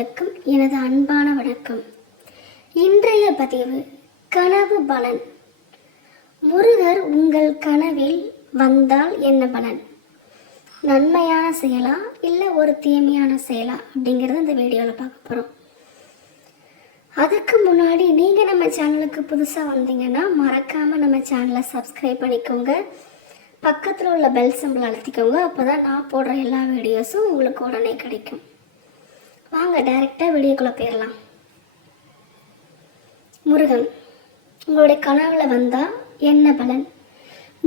அனைவர்களுக்கும் எனது அன்பான வணக்கம். இன்றைய பதிவு கனவு பலன். முருகர் உங்கள் கனவில் வந்தால் என்ன பலன்? நன்மையான செயலா இல்லை ஒரு தீமையான செயலா அப்படிங்கிறத இந்த வீடியோவில் பார்க்க போகிறோம். அதுக்கு முன்னாடி நீங்கள் நம்ம சேனலுக்கு புதுசாக வந்தீங்கன்னா மறக்காமல் நம்ம சேனலை சப்ஸ்கிரைப் பண்ணிக்கோங்க. பக்கத்தில் உள்ள பெல் சிம்பிள் அழுத்திக்கோங்க. அப்போ தான் நான் போடுற எல்லா வீடியோஸும் உங்களுக்கு உடனே கிடைக்கும். வாங்க டைரெக்டாக வீடியோக்குள்ளே போயிடலாம். முருகன் உங்களுடைய கனவுல வந்தால் என்ன பலன்?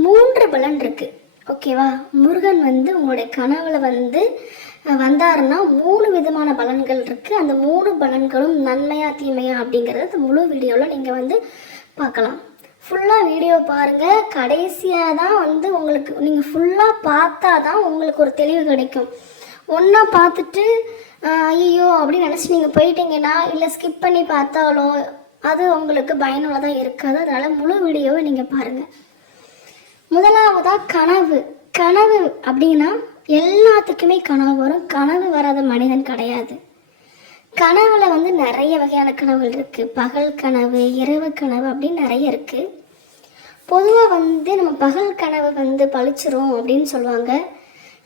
3 பலன் இருக்குது. ஓகேவா? முருகன் உங்களுடைய கனவுல வந்தாருன்னா 3 விதமான பலன்கள் இருக்குது. அந்த 3 பலன்களும் நன்மையா தீமையா அப்படிங்கிறத முழு வீடியோவில் நீங்கள் பார்க்கலாம். ஃபுல்லாக வீடியோ பாருங்கள். கடைசியாக தான் உங்களுக்கு நீங்கள் ஃபுல்லாக பார்த்தா தான் உங்களுக்கு ஒரு தெளிவு கிடைக்கும். ஒன்றா பார்த்துட்டு ஐயோ அப்படின்னு நினச்சி நீங்கள் போயிட்டீங்கன்னா இல்லை ஸ்கிப் பண்ணி பார்த்தாலோ அது உங்களுக்கு பயனுள்ளதாக இருக்காது. அதனால் முழு வீடியோவை நீங்கள் பாருங்கள். முதலாவதாக கனவு. கனவு அப்படின்னா எல்லாத்துக்குமே கனவு வரும். கனவு வராத மனிதன் கிடையாது. கனவுல நிறைய வகையான கனவுகள் இருக்குது. பகல் கனவு, இரவு கனவு அப்படின்னு நிறைய இருக்குது. பொதுவாக நம்ம பகல் கனவு பழிச்சிரும் அப்படின்னு சொல்லுவாங்க.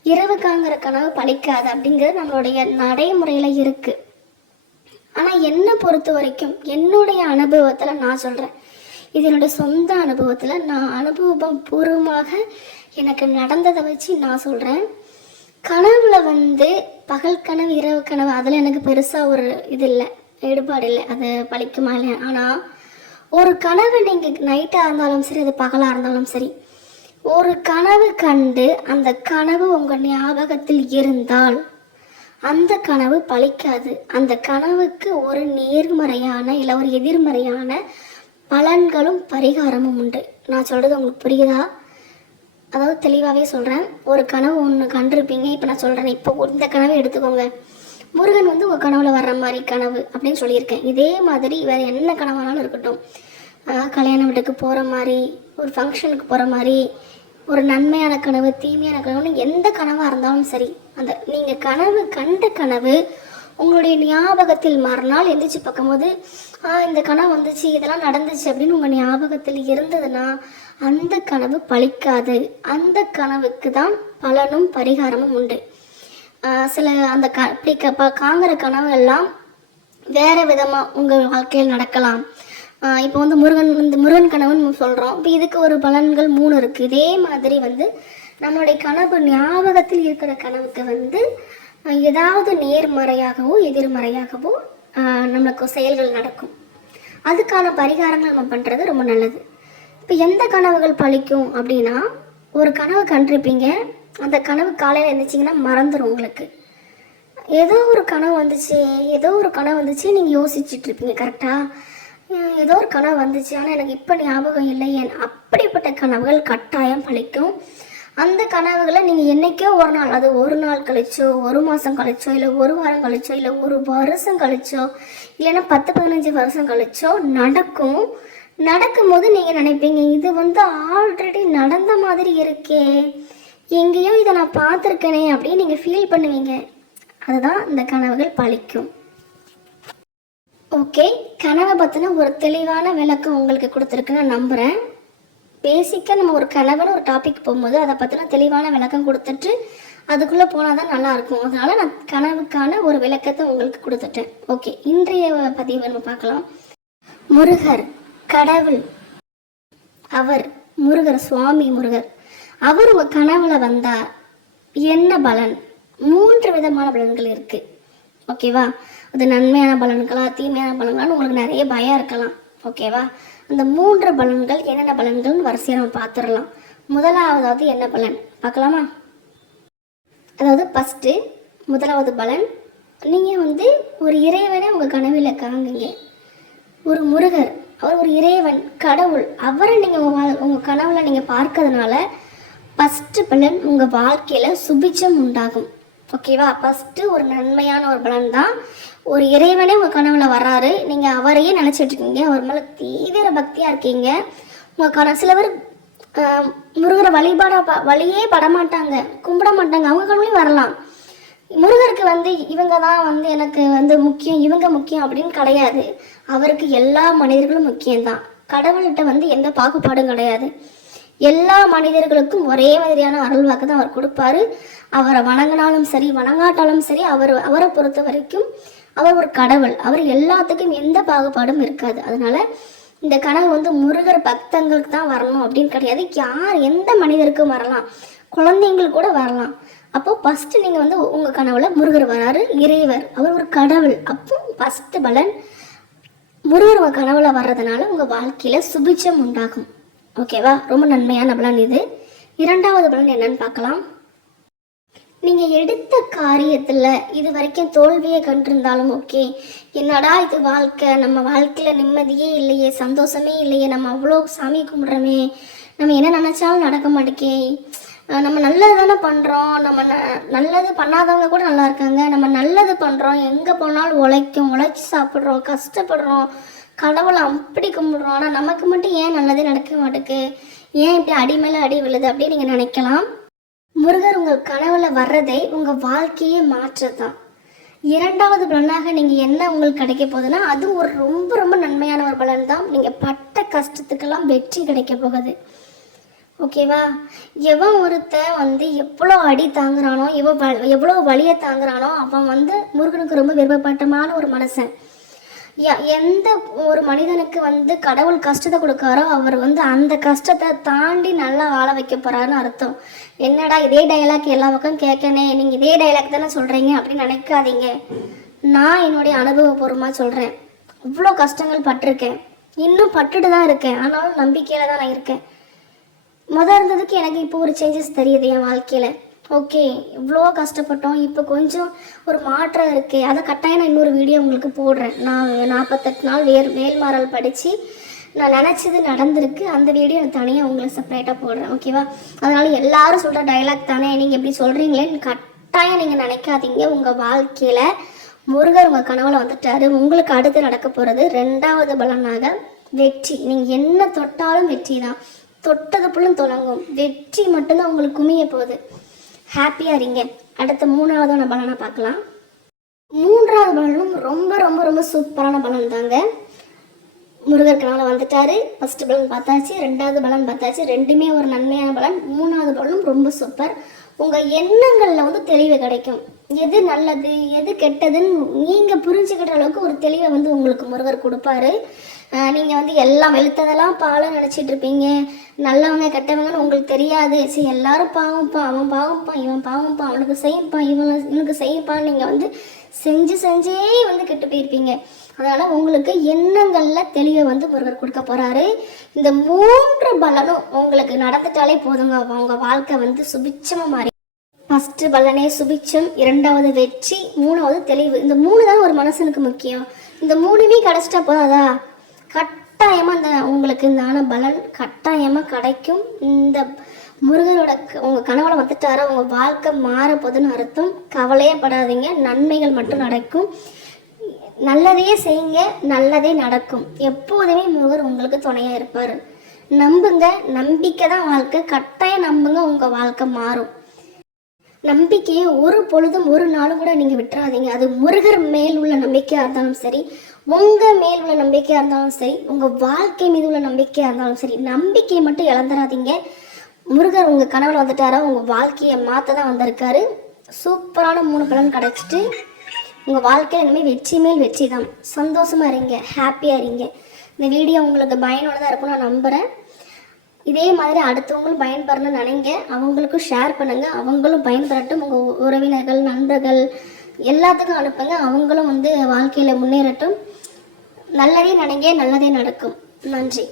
இரவு காங்கிற கனவு பழிக்காது அப்படிங்கிறது நம்மளுடைய நடைமுறையில் இருக்குது. ஆனால் என்னை பொறுத்த வரைக்கும் என்னுடைய அனுபவத்தில் நான் சொல்கிறேன். இது என்னுடைய சொந்த அனுபவத்தில் நான் அனுபவம் பூர்வமாக எனக்கு நடந்ததை வச்சு நான் சொல்கிறேன். கனவுல பகல் கனவு, இரவு கனவு அதில் எனக்கு பெருசாக ஒரு இது இல்லை, ஈடுபாடு இல்லை, அது பழிக்குமா இல்லை. ஆனால் ஒரு கனவு நீங்கள் நைட்டாக இருந்தாலும் சரி, அது பகலாக இருந்தாலும் சரி, ஒரு கனவு கண்டு அந்த கனவு உங்கள் ஞாபகத்தில் இருந்தால் அந்த கனவு பழிக்காது. அந்த கனவுக்கு ஒரு நேர்மறையான இல்லை ஒரு எதிர்மறையான பலன்களும் பரிகாரமும் உண்டு. நான் சொல்கிறது உங்களுக்கு புரியுதா? அதாவது தெளிவாகவே சொல்கிறேன். ஒரு கனவு ஒன்று கண்டிருப்பீங்க. இப்போ நான் சொல்கிறேன், இப்போ இந்த கனவை எடுத்துக்கோங்க. முருகன் உங்கள் கனவுல வர்ற மாதிரி கனவு அப்படின்னு சொல்லியிருக்கேன். இதே மாதிரி வேறு என்ன கனவானாலும் இருக்கட்டும், கல்யாண வீட்டுக்கு போகிற மாதிரி, ஒரு ஃபங்க்ஷனுக்கு போகிற மாதிரி, ஒரு நன்மையான கனவு, தீமையான கனவுன்னு எந்த கனவாக இருந்தாலும் சரி, அந்த நீங்கள் கனவு கண்ட கனவு உங்களுடைய ஞாபகத்தில் மறுநாள் எந்திரிச்சு பார்க்கும்போது இந்த கனவு வந்துச்சு, இதெல்லாம் நடந்துச்சு அப்படின்னு உங்கள் ஞாபகத்தில் இருந்ததுன்னா அந்த கனவு பழிக்காது. அந்த கனவுக்கு தான் பலனும் பரிகாரமும் உண்டு. சில அந்த காங்கிற கனவு எல்லாம் வேறு விதமாக உங்கள் வாழ்க்கையில் நடக்கலாம். இப்போ முருகன் கனவுன்னு சொல்கிறோம். இப்போ இதுக்கு ஒரு பலன்கள் 3 இருக்குது. இதே மாதிரி நம்மளுடைய கனவு ஞாபகத்தில் இருக்கிற கனவுக்கு ஏதாவது நேர்மறையாகவோ எதிர்மறையாகவோ நம்மளுக்கு செயல்கள் நடக்கும். அதுக்கான பரிகாரங்கள் நம்ம பண்ணுறது ரொம்ப நல்லது. இப்போ எந்த கனவுகள் பழிக்கும் அப்படின்னா, ஒரு கனவு கண்டிருப்பீங்க. அந்த கனவு காலையில் எழுந்திரிச்சிங்கன்னா மறந்துடும் உங்களுக்கு. ஏதோ ஒரு கனவு வந்துச்சு நீங்கள் யோசிச்சுட்ருப்பீங்க. கரெக்டாக ஏதோ ஒரு கனவு வந்துச்சு, ஆனால் எனக்கு இப்போ ஞாபகம் இல்லை. அப்படிப்பட்ட கனவுகள் கட்டாயம் பழிக்கும். அந்த கனவுகளை நீங்கள் என்றைக்கோ ஒரு நாள், அது ஒரு நாள் கழிச்சோ, ஒரு மாதம் கழிச்சோ, இல்லை ஒரு வாரம் கழிச்சோ, இல்லை ஒரு வருஷம் கழிச்சோ, இல்லைன்னா 10-15 வருஷம் கழிச்சோ நடக்கும்போது நீங்கள் நினைப்பீங்க, இது ஆல்ரெடி நடந்த மாதிரி இருக்கே, எங்கேயோ இதை நான் பார்த்துருக்கேனே அப்படின்னு நீங்கள் ஃபீல் பண்ணுவீங்க. அதுதான் இந்த கனவுகள் பழிக்கும். ஓகே, கனவை பற்றின ஒரு தெளிவான விளக்கம் உங்களுக்கு கொடுத்துருக்குன்னு நான் நம்புகிறேன். பேசிக்காக நம்ம ஒரு கனவுன்னு ஒரு டாபிக் போகும்போது அதை பற்றின தெளிவான விளக்கம் கொடுத்துட்டு அதுக்குள்ளே போனால் தான் நல்லாயிருக்கும். அதனால் நான் கனவுக்கான ஒரு விளக்கத்தை உங்களுக்கு கொடுத்துட்டேன். ஓகே, இன்றைய பதிவை நம்ம பார்க்கலாம். முருகர் கடவுள், அவர் முருகர், சுவாமி முருகர், அவர் உங்கள் கனவுல வந்தால் என்ன பலன்? 3 விதமான பலன்கள் இருக்குது. ஓகேவா? அது நன்மையான பலன்களா தீமையான பலன்களான்னு உங்களுக்கு நிறைய பயம் இருக்கலாம். ஓகேவா? அந்த 3 பலன்கள் என்னென்ன பலன்கள்னு வரிசையாக நம்ம பார்த்துடலாம். முதலாவதாவது என்ன பலன் பார்க்கலாமா? அதாவது ஃபஸ்ட்டு முதலாவது பலன், நீங்கள் ஒரு இறைவனை உங்கள் கனவில் காங்குங்க. ஒரு முருகர், அவர் ஒரு இறைவன், கடவுள், அவரை நீங்கள் உங்கள் கனவில் நீங்கள் பார்க்கறதுனால ஃபஸ்ட்டு பலன் உங்கள் வாழ்க்கையில் சுபிட்சம் உண்டாகும். ஓகேவா? ஃபஸ்ட்டு ஒரு நன்மையான ஒரு பலன் தான். ஒரு இறைவனே உங்கள் கனவுல வர்றாரு, நீங்கள் அவரையே நினச்சிட்ருக்கீங்க, அவர் மேலே தீவிர பக்தியாக இருக்கீங்க. உங்கள் சில பேர் முருகரை வழியே படமாட்டாங்க, கும்பிட மாட்டாங்க, அவங்க கனவுலையும் வரலாம். முருகருக்கு வந்து இவங்க தான் வந்து எனக்கு வந்து முக்கியம், இவங்க முக்கியம் அப்படின்னு கிடையாது. அவருக்கு எல்லா மனிதர்களும் முக்கியம்தான். கடவுள்கிட்ட வந்து எந்த பாகுபாடும் கிடையாது. எல்லா மனிதர்களுக்கும் ஒரே மாதிரியான அருள் வாக்கு தான் அவர் கொடுப்பாரு. அவரை வணங்கினாலும் சரி வணங்காட்டாலும் சரி அவரை பொறுத்த வரைக்கும் அவர் ஒரு கடவுள். அவர் எல்லாத்துக்கும் எந்த பாகுபாடும் இருக்காது. அதனால இந்த கனவு வந்து முருகர் பக்தங்களுக்கு தான் வரணும் அப்படின்னு கிடையாது. யார் எந்த மனிதருக்கும் வரலாம், குழந்தைங்களுக்கு கூட வரலாம். அப்போ ஃபர்ஸ்ட் நீங்கள் வந்து உங்கள் கனவுல முருகர் வராரு, இறைவர், அவர் ஒரு கடவுள். அப்போ ஃபர்ஸ்ட் பலன் முருகர் உங்கள் கனவுல வர்றதுனால உங்கள் வாழ்க்கையில் சுபிட்சம் உண்டாகும். ஓகேவா? ரொம்ப நன்மையான பலன் இது. இரண்டாவது பலன் என்னன்னு பார்க்கலாம். நீங்கள் எடுத்த காரியத்தில் இது வரைக்கும் தோல்வியை கண்டிருந்தாலும் ஓகே, என்னடா இது வாழ்க்கை, நம்ம வாழ்க்கையில் நிம்மதியே இல்லையே, சந்தோஷமே இல்லையே, நம்ம அவ்வளோ சாமி கும்பிட்றோமே, நம்ம என்ன நினச்சாலும் நடக்க மாட்டேக்கே, நம்ம நல்லது தானே பண்ணுறோம், நம்ம நல்லது பண்ணாதவங்க கூட நல்லா இருக்காங்க, நம்ம நல்லது பண்ணுறோம், எங்கே போனாலும் உழைச்சி சாப்பிட்றோம், கஷ்டப்படுறோம், கடவுளை அப்படி கும்பிடுறோம், ஆனால் நமக்கு மட்டும் ஏன் நல்லதே நடக்க மாட்டேக்கு, ஏன் இப்படி அடி மேலே அடி விழுது அப்படின்னு நீங்கள் நினைக்கலாம். முருகர் உங்கள் கனவுல வர்றதை உங்கள் வாழ்க்கையே மாற்றதான். இரண்டாவது பலனாக நீங்கள் என்ன உங்களுக்கு கிடைக்க போகுதுன்னா அது ஒரு ரொம்ப ரொம்ப நன்மையான ஒரு பலன் தான். நீங்கள் பட்ட கஷ்டத்துக்கெல்லாம் வெற்றி கிடைக்க போகுது. ஓகேவா? எவன் ஒருத்தன் வந்து எவ்வளோ அடி தாங்குறானோ, எவ்வளோ வலியை தாங்குறானோ அவன் வந்து முருகனுக்கு ரொம்ப விருப்பப்பட்டமான ஒரு மனுஷன். எந்த ஒரு மனிதனுக்கு வந்து கடவுள் கஷ்டத்தை கொடுக்காரோ அவர் வந்து அந்த கஷ்டத்தை தாண்டி நல்லா வாழ வைக்க போறாருன்னு அர்த்தம். என்னடா இதே டைலாக் எல்லா பக்கம் கேட்கனே, நீங்கள் இதே டைலாக் தானே சொல்கிறீங்க அப்படின்னு நினைக்காதீங்க. நான் என்னுடைய அனுபவபூர்வமாக சொல்கிறேன். இவ்வளோ கஷ்டங்கள் பட்டிருக்கேன், இன்னும் பட்டுட்டு தான் இருக்கேன். ஆனாலும் நம்பிக்கையில் தான் நான் இருக்கேன். இருந்ததுக்கு எனக்கு இப்போ ஒரு சேஞ்சஸ் தெரியுது என் வாழ்க்கையில். ஓகே, இவ்வளோ கஷ்டப்பட்டோம், இப்போ கொஞ்சம் ஒரு மாற்றம் இருக்குது. அதை கட்டாயம் நான் இன்னொரு வீடியோ உங்களுக்கு போடுறேன். நான் 48 நாள் மேல்மாறல் படித்து நான் நினச்சது நடந்திருக்கு. அந்த வீடியோ நான் தனியாக உங்களுக்கு செப்பரேட்டாக போடுறேன். ஓகேவா? அதனால் எல்லாரும் சொல்கிற டைலாக் தானே நீங்கள் எப்படி சொல்கிறீங்களேன்னு கட்டாயம் நீங்கள் நினைக்காதீங்க. உங்கள் வாழ்க்கையில் முருகர் உங்கள் கனவுல வந்துட்டாரு. உங்களுக்கு அடுத்து நடக்க போகிறது ரெண்டாவது பலனாக வெற்றி. நீங்கள் என்ன தொட்டாலும் வெற்றி தான். தொட்டது புள்ளும் தொடங்கும். வெற்றி மட்டும்தான் உங்களுக்கு குமிய போகுது. ஹாப்பியாக இருங்க. அடுத்த மூணாவதான பலனை பார்க்கலாம். மூன்றாவது பலனும் ரொம்ப ரொம்ப ரொம்ப சூப்பரான பலன் தாங்க. முருகர் கனவுல வந்துட்டாரு. ஃபர்ஸ்ட் பலன் பார்த்தாச்சு, ரெண்டாவது பலன் பார்த்தாச்சு. ரெண்டுமே ஒரு நன்மையான பலன். மூணாவது பலனும் ரொம்ப சூப்பர். உங்கள் எண்ணங்களில் வந்து தெளிவு கிடைக்கும். எது நல்லது எது கெட்டதுன்னு நீங்கள் புரிஞ்சுக்கிற அளவுக்கு ஒரு தெளிவை வந்து உங்களுக்கு முருகர் கொடுப்பாரு. நீங்கள் வந்து எல்லாம் வெளுத்ததெல்லாம் பாலை நினச்சிட்டு இருப்பீங்க. நல்லவங்க கெட்டவங்கன்னு உங்களுக்கு தெரியாது. சரி, எல்லாரும் பாவம்ப்பா, அவன் பாவம்ப்பா, இவன் பாவம்ப்பா, அவனுக்கு செய்யப்பா, இவனுக்கு செய்யப்பான்னு நீங்கள் வந்து செஞ்சே வந்து கெட்டு போயிருப்பீங்க. அதனால் உங்களுக்கு எண்ணங்களில் தெளிவை வந்து முருகர் கொடுக்க போகிறாரு. இந்த 3 பலனும் உங்களுக்கு நடந்துட்டாலே போதுங்க, உங்கள் வாழ்க்கை வந்து சுபிட்சமாக மாறி. ஃபஸ்ட்டு பலனே சுபிட்சம், இரண்டாவது வெற்றி, மூணாவது தெளிவு. இந்த 3 தான் ஒரு மனுஷனுக்கு முக்கியம். இந்த 3மே கிடச்சிட்டா போதாதா? கட்டாயமாக இந்த உங்களுக்கு இந்த பலன் கட்டாயமாக கிடைக்கும். இந்த முருகரோட உங்கள் கனவுல வந்துட்டாரோ உங்கள் வாழ்க்கை மாறப்போகுதுன்னு அர்த்தம். கவலையே படாதீங்க, நன்மைகள் மட்டும் நடக்கும். நல்லதையே செய்யுங்க, நல்லதே நடக்கும். எப்போதுமே முருகர் உங்களுக்கு துணையாக இருப்பார். நம்புங்க, நம்பிக்கை தான் வாழ்க்கை. கட்டாயம் நம்புங்க, உங்கள் வாழ்க்கை மாறும். நம்பிக்கையை ஒரு பொழுதும் ஒரு நாளும் கூட நீங்கள் விட்டுறாதீங்க. அது முருகர் மேல் உள்ள நம்பிக்கையாக இருந்தாலும் சரி, உங்கள் மேல் உள்ள நம்பிக்கையாக இருந்தாலும் சரி, உங்கள் வாழ்க்கை மீது உள்ள நம்பிக்கையாக இருந்தாலும் சரி, நம்பிக்கையை மட்டும் இழந்துடாதீங்க. முருகர் உங்கள் கனவுல வந்துட்டாரா உங்கள் வாழ்க்கையை மாற்ற தான் வந்திருக்காரு. சூப்பரான 3 பலன் கிடச்சிட்டு உங்கள் வாழ்க்கையில் இனிமேல் வெற்றி மேல் வெற்றி தான். சந்தோஷமாக இருங்க, ஹாப்பியாக இருங்க. இந்த வீடியோ உங்களுக்கு பயனுள்ளதாக இருக்கும்னு நான் நம்புகிறேன். இதே மாதிரி அடுத்தவங்களும் பயன்பெறணும்னு நினைங்க. அவங்களுக்கும் ஷேர் பண்ணுங்கள், அவங்களும் பயன்பெறட்டும். உங்கள் உறவினர்கள், நண்பர்கள் எல்லாத்துக்கும் அனுப்புங்க. அவங்களும் வந்து வாழ்க்கையில் முன்னேறட்டும். நல்லதே நினைங்க, நல்லதே நடக்கும். நன்றி.